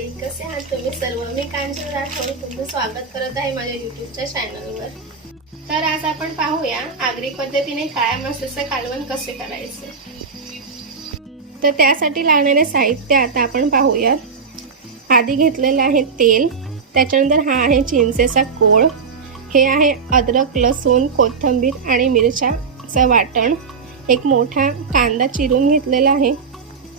मंडळी कसे आहात तुम्ही सर्व? मी कांचन राठोड तुमचं स्वागत करत आहे माझ्या युट्यूबच्या चॅनलवर तर आज आपण पाहूया आगरी पद्धतीने काळ्या मसाल्याचं कालवण कसे करायचे. तर त्यासाठी लागणारे साहित्य आता आपण पाहूयात. आधी घेतलेलं आहे तेल त्याच्यानंतर हा आहे चिंचेचा कोळ हे आहे अद्रक लसूण कोथिंबीर आणि मिरच्याचं वाटण. एक मोठा कांदा चिरून घेतलेला आहे.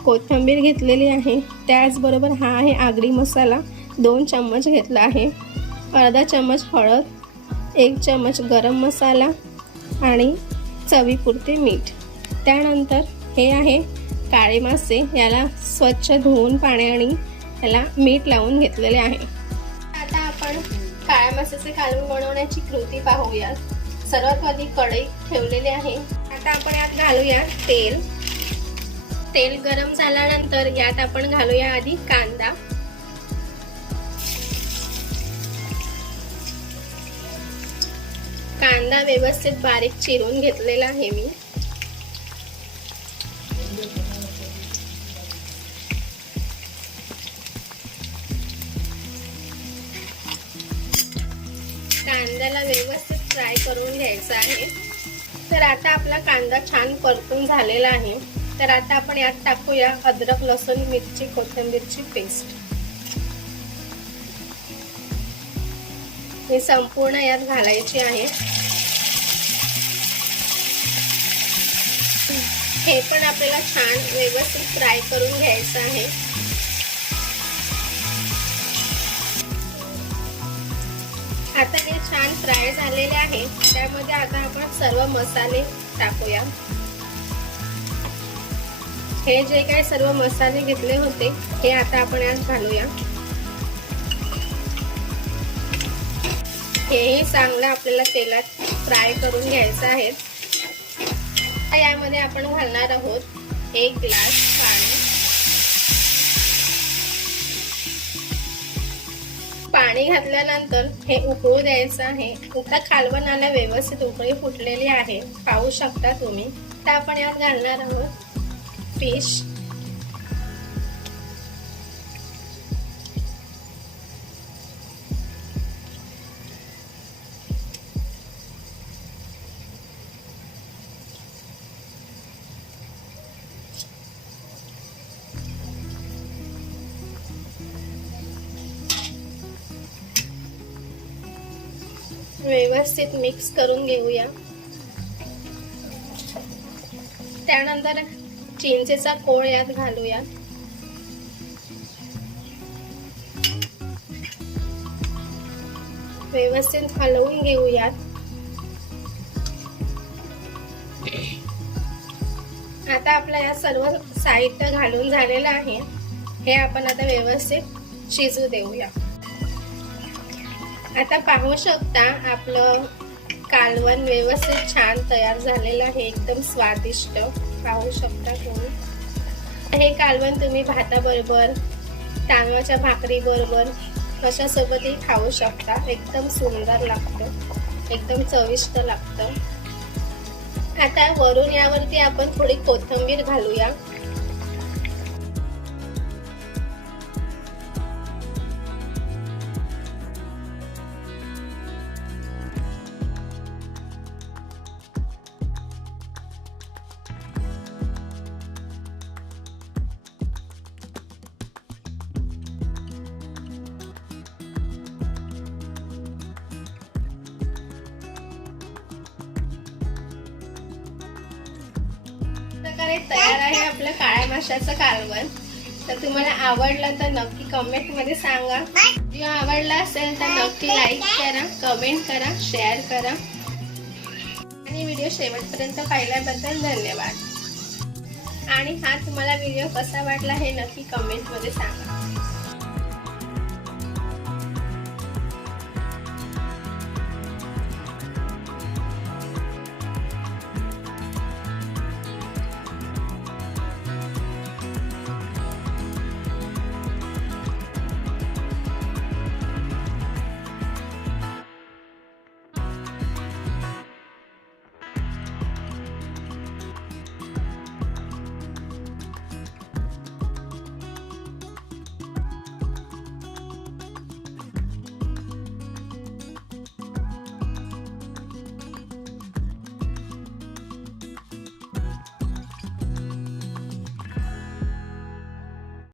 कोथिंबीर घेतलेली आहे. त्याचबरोबर हा आहे आगरी मसाला. दोन चम्मच घेतला आहे. अर्धा चम्मच हळद एक चम्मच गरम मसाला आणि चवीपुरते मीठ. त्यानंतर हे आहे काळे मासे. याला स्वच्छ धुवून पाण्याने याला मीठ लावून घेतलेले आहे. आता आपण काळ्या माशाचे कालवण बनवण्याची कृती पाहूया सर्वात आधी कढई ठेवलेली आहे. आता आपण यात घालूया तेल. तेल गरम झाल्यानंतर यात आपण घालूया आधी कांदा. कांदा व्यवस्थित बारीक चिरून घेतलेला आहे मी. कांद्याला व्यवस्थित फ्राय करून घ्यायचा आहे. तर आता आपला कांदा छान परतून झालेला आहे. तर आता आपण यात टाकूया अद्रक लसूण मिरची कोथिंबीरची पेस्ट. ही संपूर्ण यात घालायची आहे. हे पण आपल्याला छान व्यवस्थित फ्राय करून घ्यायचं आहे. आता हे छान फ्राय झालेले आहे. त्यामध्ये आता आपण सर्व मसाले टाकूया. हे जे काही सर्व मसाले घेतले होते हे आता आपण यात घालूया. हेही चांगलं आपल्याला तेलात फ्राय करून घ्यायचं आहे. यामध्ये आपण घालणार आहोत एक ग्लास पाणी. पाणी घातल्यानंतर हे उकळू द्यायचं आहे. आता खालवणाला व्यवस्थित उकळी फुटलेली आहे. पाहू शकता तुम्ही. तर आपण यात घालणार आहोत fish. व्यवस्थित मिक्स करून घेऊया त्यानंतर चिंचेचा कोळ यात घालूया व्यवस्थित हलवून घेऊयात. आता आपलं या सर्व साहित्य घालून झालेलं आहे. हे आपण आता व्यवस्थित शिजू देऊया. आता पाहू शकता आपलं कालवण व्यवस्थित छान तयार झालेलं आहे. एकदम स्वादिष्ट. पाहू शकता तुम्ही हे कालवण तुम्ही भाताबरोबर तांदळाच्या भाकरीबरोबर कशासोबतही खाऊ शकता. एकदम सुंदर लागतं. एकदम चविष्ट लागतं. आता वरून यावरती आपण थोडी कोथिंबीर घालूया. प्रकारे तयार आहे आपलं काळ्या माशाचं कालवण. तर तुम्हाला आवडलं तर नक्की कमेंटमध्ये सांगा व्हिडिओ आवडला असेल तर नक्की लाईक करा कमेंट करा शेअर करा. आणि व्हिडिओ शेवटपर्यंत पाहिल्याबद्दल धन्यवाद. आणि हा तुम्हाला व्हिडिओ कसा वाटला हे नक्की कमेंटमध्ये सांगा.